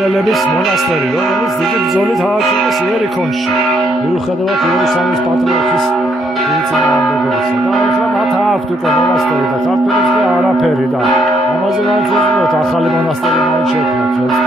მწვრთნელების მონასტერი, რომელიც დიდი ბრძოლით ააჩინეს იერიქონში. მიუხედავად იერუსალიმის პატრიარქის წინააღმდეგობისა. და ახლა მათ აქვთ უკვე მონასტერი და ქართველებს არაფერი და ამაზე ვაიმხნევთ ახალი მონასტერი მაინც შექმნათ.